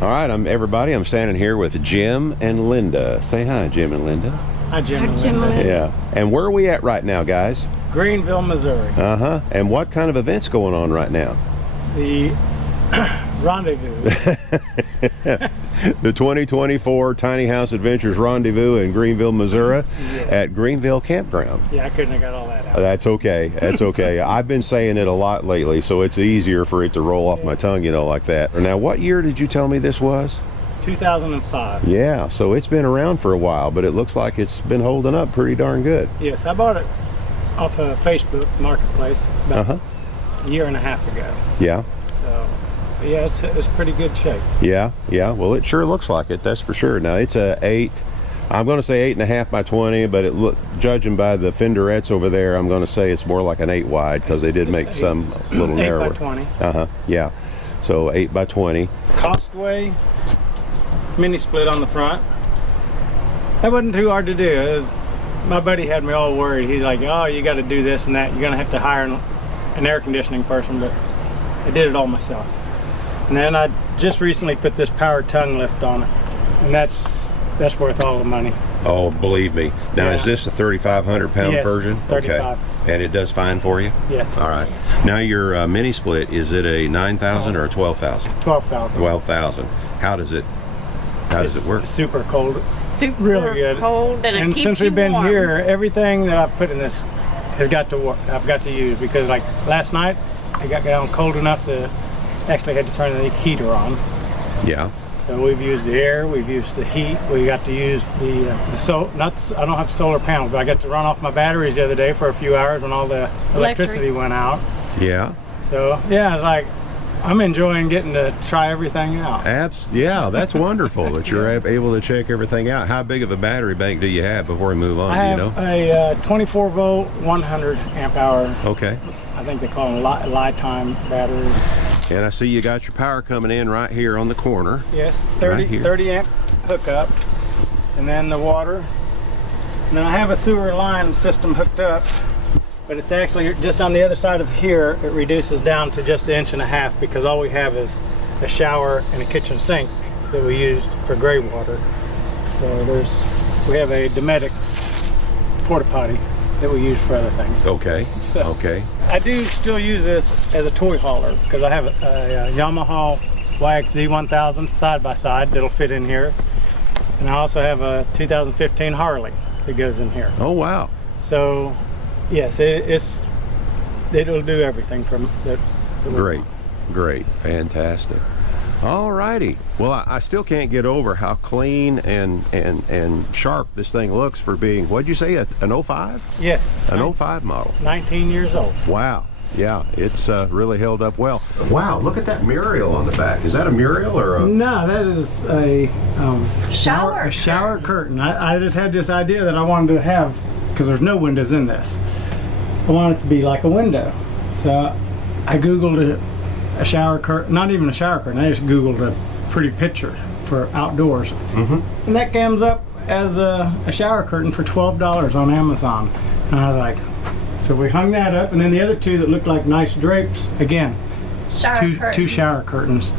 All right, everybody. I'm standing here with Jim and Linda. Say hi, Jim and Linda. Hi, Jim and Linda. Yeah. And where are we at right now, guys? Greenville, Missouri. Uh-huh. And what kind of events going on right now? The Rendezvous. The 2024 Tiny House Adventures Rendezvous in Greenville, Missouri, at Greenville Campground. Yeah, I couldn't have got all that out. That's okay. That's okay. I've been saying it a lot lately, so it's easier for it to roll off my tongue, you know, like that. Now, what year did you tell me this was? 2005. Yeah, so it's been around for a while, but it looks like it's been holding up pretty darn good. Yes, I bought it off of Facebook Marketplace about a year and a half ago. Yeah. So, yeah, it's pretty good shape. Yeah, yeah. Well, it sure looks like it. That's for sure. Now it's a 8. I'm going to say 8.5 by 20, but judging by the fenderettes over there, I'm going to say it's more like an 8 wide because they did make some a little narrower. 8 by 20. Yeah. So 8 by 20. Costway mini split on the front. That wasn't too hard to do. My buddy had me all worried. He's like, "Oh, you got to do this and that. You're going to have to hire an air conditioning person," but I did it all myself. And then I just recently put this power tongue lift on it, and that's worth all the money. Oh, believe me. Now, is this a 3,500 pound version? 35. Okay. And it does fine for you? Yes. All right. Now, your mini split, is it a 9,000 or a 12,000? 12,000. 12,000. How does it work? Super cold. Super really good. Cold, and it keeps since we've been warm. here, everything that I've put in this has got to work. I've got to use, because like last night, it got down cold enough to actually had to turn the heater on. Yeah. So we've used the air, we've used the heat, we got to use I don't have solar panels, but I got to run off my batteries the other day for a few hours when all the electricity went out. Yeah. So yeah, it's like, I'm enjoying getting to try everything out. Yeah, that's wonderful that you're able to check everything out. How big of a battery bank do you have before we move on? I have do you know? a 24 volt, 100 amp hour. Okay. I think they call them lifetime batteries. And I see you got your power coming in right here on the corner. Yes, 30 amp hookup, and then the water. And then I have a sewer line system hooked up, but it's actually just on the other side of here. It reduces down to just 1.5 inches because all we have is a shower and a kitchen sink that we use for gray water. So we have a Dometic porta potty that we use for other things. Okay. So, okay. I do still use this as a toy hauler because I have a Yamaha YX Z1000 side by side that'll fit in here, and I also have a 2015 Harley that goes in here. Oh wow! So yes, it'll do everything from that. Great, fantastic. All righty. Well, I still can't get over how clean and sharp this thing looks for being, what'd you say, an 05? Yes. An 05 model. 19 years old. Wow. Yeah, it's really held up well. Wow, look at that Muriel on the back. Is that a Muriel or a... No, that is a shower curtain. I just had this idea that I wanted to have, because there's no windows in this. I want it to be like a window. So I Googled it. A shower curtain, not even a shower curtain, I just Googled a pretty picture for outdoors. And that comes up as a shower curtain for $12 on Amazon. And I was like, so we hung that up, and then the other two that looked like nice drapes, again, two shower curtains.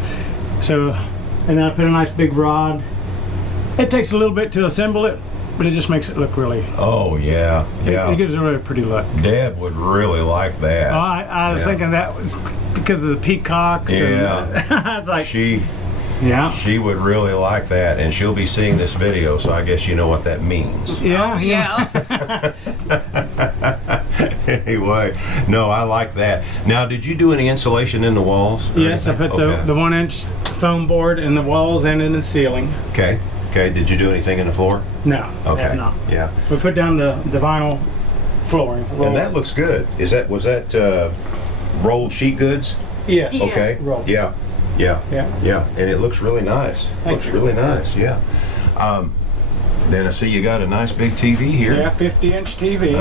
So, and then I put a nice big rod. It takes a little bit to assemble it, but it just makes it look really... Oh, yeah, yeah. It gives it a really pretty look. Deb would really like that. Oh, I was thinking that was because of the peacocks. Yeah. And, I was like... She would really like that, and she'll be seeing this video, so I guess you know what that means. Yeah. Anyway, no, I like that. Now, did you do any insulation in the walls? Yes, I put the 1-inch foam board in the walls and in the ceiling. Okay. Okay, did you do anything in the floor? No, okay. I have not. Yeah. We put down the vinyl flooring. And that looks good. Was that rolled sheet goods? Yeah. Okay. Rolled. Yeah. And it looks really nice. Really nice. Yeah. Then I see you got a nice big TV here. Yeah, 50-inch TV.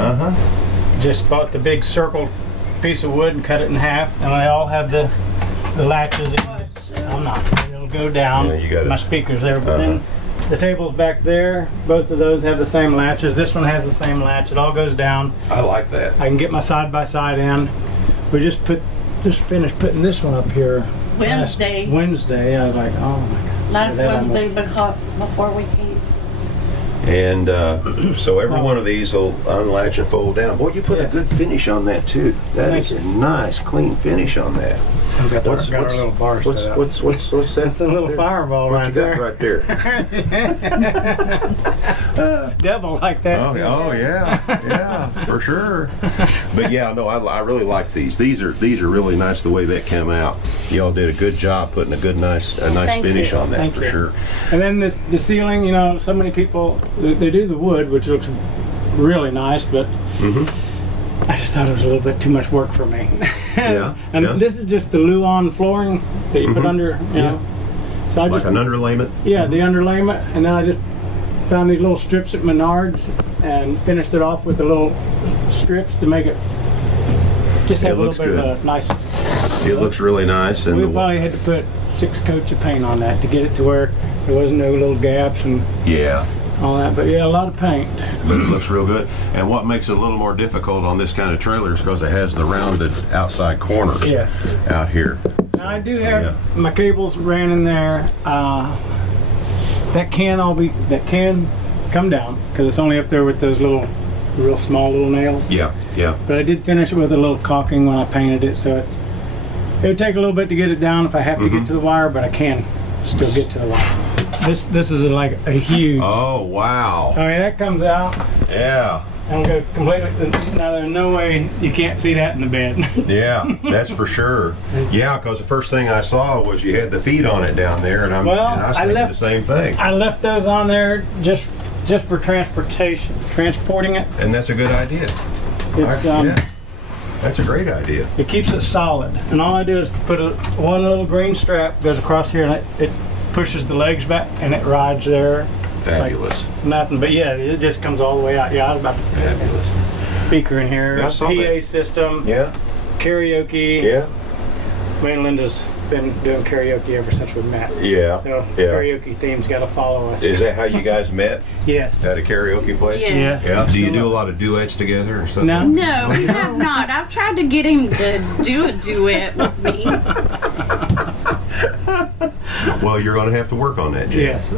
Just bought the big circle piece of wood and cut it in half, and they all have the latches. I'm not. It'll go down. Yeah, you got my speakers there, but then. The table's back there. Both of those have the same latches. This one has the same latch. It all goes down. I like that. I can get my side-by-side in. We just finished putting this one up here Wednesday. Wednesday. I was like, oh my God. Last Yeah, Wednesday before we came. And so every one of these will unlatch and fold down. Boy, you put Yes. a good finish on that too. That Thank is you. a nice, clean finish on that. I've got, got our little bar what's, set up. what's that? That's a little there? fireball What right you got there. right there? Devil like that. Oh, too. oh yeah, yeah, for sure. But yeah, no, I really like these. These are really nice the way that came out. Y'all did a good job putting a nice Thank finish you. on that Thank for you. sure. And then the ceiling, you know, so many people, they do the wood, which looks really nice, but I just thought it was a little bit too much work for me. Yeah, And yeah. this is just the Luan flooring that you put under, you know. So I Like just, an underlayment. yeah, the underlayment, and then I just found these little strips at Menards and finished it off with the little strips to make it just It have a looks little bit good. of a nice. It looks really nice, and We probably had to put 6 coats of paint on that to get it to where there wasn't no little gaps and yeah. all that. But yeah, a lot of paint. But it looks real good. And what makes it a little more difficult on this kind of trailer is because it has the rounded outside corners Yes. out here. Now, I do So, have yeah. my cables ran in there. That can come down because it's only up there with those little, real small little nails. Yeah, yeah. But I did finish it with a little caulking when I painted it, so it would take a little bit to get it down if I have to get to the wire, but I can still get to the wire. This is like a huge. Oh, wow. I mean, that comes out Yeah, and go completely. Now there's no way you can't see that in the bed. yeah, that's for sure. Yeah, because the first thing I saw was you had the feet on it down there, and, Well, and I was I thinking left- the same thing. I left those on there just for transporting it. And that's a good idea. It, Yeah, that's a great idea. It keeps it solid, and all I do is put one little green strap goes across here, and it pushes the legs back, and it rides there. Fabulous. Like nothing, but yeah, it just comes all the way out. Yeah, I was about to put Fabulous. a speaker in here, Yeah, I a saw PA that. system, Yeah, karaoke. yeah, Me and Linda's been doing karaoke ever since we met. yeah, So yeah. karaoke theme's got to follow us. Is that how you guys met? Yes. At a karaoke place? Yeah. Yes. Yeah. Do you do a lot of duets together or something? No. No, we have not. I've tried to get him to do a duet with me. Well, you're going to have to work on that, Jim. Yes.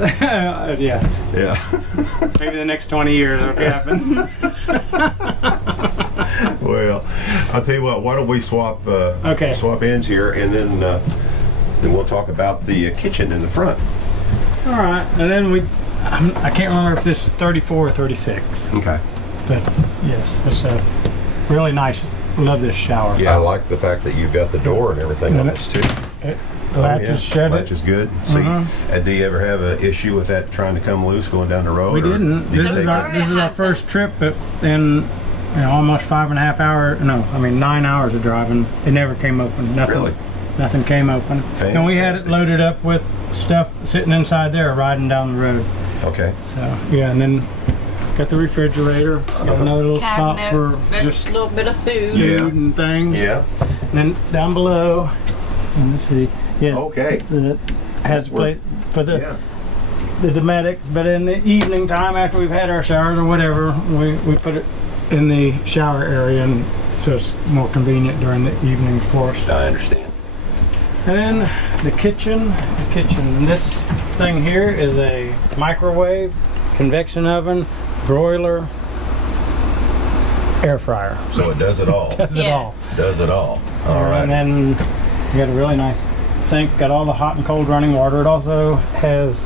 Yes. Yeah. Maybe the next 20 years it'll happen. Well, I'll tell you what. Why don't we swap Okay. swap ends here, and then we'll talk about the kitchen in the front. All right, and then I can't remember if this is 34 or 36, Okay. but yes, it's really nice. Love this shower. Yeah, I like the fact that you've got the door and everything on this too. It latches shut. Latch is good. See, Mhm. and do you ever have an issue with that trying to come loose going down the road? We or didn't. do you This is take our it? this is our first trip in almost 5.5 hours. No, I mean 9 hours of driving. It never came open. Nothing. Really? Nothing came open. And we had it Fantastic. loaded up with stuff sitting inside there, riding down the road. Okay. So yeah, and then got the refrigerator. Got another little spot Cabinet, for just just a little bit of food. Yeah. food and things. Yeah. And then down below, let's see. Yes. Okay. It has a plate for Yeah. the Dometic, but in the evening time after we've had our showers or whatever, we put it in the shower area, and so it's more convenient during the evenings for us. I understand. And then the kitchen. This thing here is a microwave, convection oven, broiler, air fryer. So it does it all. That's it Yes. all. Does it all. All right. And then we got a really nice sink, got all the hot and cold running water. It also has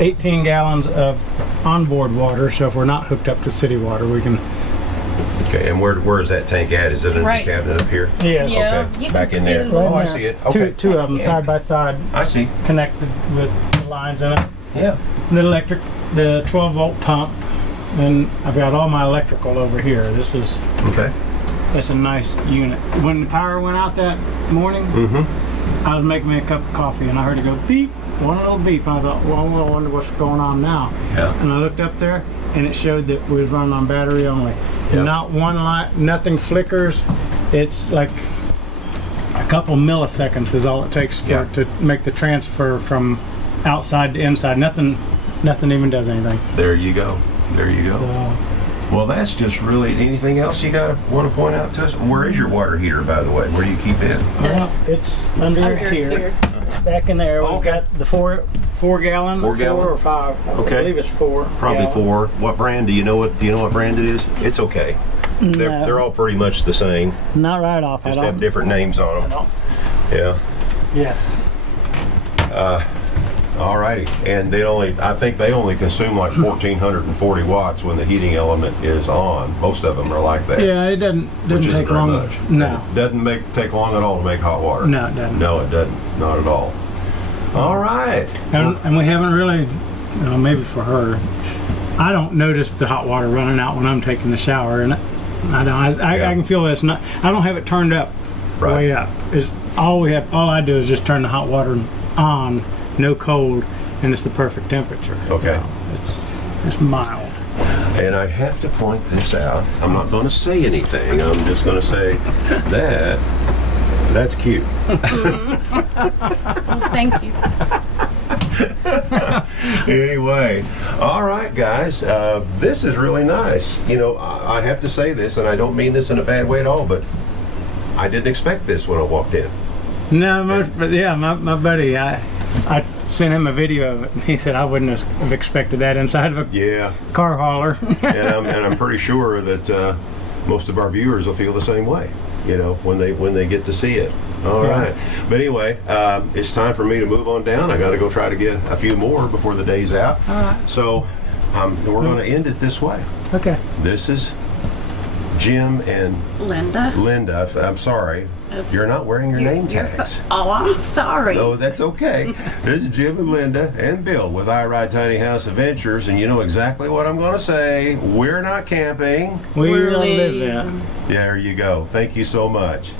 18 gallons of onboard water, so if we're not hooked up to city water, we can. Okay. And where is that tank at? Is it in Right. the cabinet up here? Yes. Yeah. Okay. you Back can in see there. the Oh, little- I see it. Okay. Two of them Yeah. side by side, I see. connected with the lines in it. Yeah. The 12-volt pump, and I've got all my electrical over here. Okay. That's a nice unit. When the power went out that morning, Mm-hmm. I was making me a cup of coffee, and I heard it go beep, one little beep. And I thought, well, I wonder what's going on now. Yeah. And I looked up there, and it showed that we was running on battery only. Yep. Not one light, nothing flickers. It's like a couple milliseconds is all it takes for Yeah. it to make the transfer from outside to inside. Nothing even does anything. There you go. There you go. So, Well, that's just really. Anything else you want to point out to us? Where is your water heater, by the way? Where do you keep it? well, it's under here. Back in there, we've Okay. got the four 4-gallon. 4 gallon? 4 or 5. Okay. I believe it's 4. Probably gallon. 4. What brand? Do you know what brand it is? It's okay. No, They're all pretty much the same. not right off. Just I have don't. different names on I them. don't. Yeah. Yes. Alrighty. And I think they only consume like 1,440 watts when the heating element is on. Most of them are like that. Yeah, it doesn't Which isn't take very long. much. No. It doesn't take long at all to make hot water. No, it doesn't. No, it doesn't. Not at all. All right. And we haven't really, maybe for her, I don't notice the hot water running out when I'm taking the shower, and I can feel that it's not. I don't have it turned up Right. way up. It's all I do is just turn the hot water on, no cold, and it's the perfect temperature. Okay. It's mild. And I have to point this out. I'm not going to say anything. I'm just going to say that's cute. Well, thank you. Anyway, all right, guys. This is really nice. I have to say this, and I don't mean this in a bad way at all, but I didn't expect this when I walked in. No, but yeah, my buddy, I sent him a video of it, and he said I wouldn't have expected that inside of a Yeah. car hauler. and I'm pretty sure that most of our viewers will feel the same way. When they get to see it. All right. But anyway, it's time for me to move on down. I got to go try to get a few more before the day's out. All right. So we're going to end it this way. Okay. This is Jim and Linda. Linda. I'm sorry. It's- You're not wearing your name You're tags. Oh, I'm sorry. Oh, that's okay. This is Jim and Linda and Bill with I Ride Tiny House Adventures, and you know exactly what I'm going to say. We're not camping. We We're live leaving. there. There you go. Thank you so much.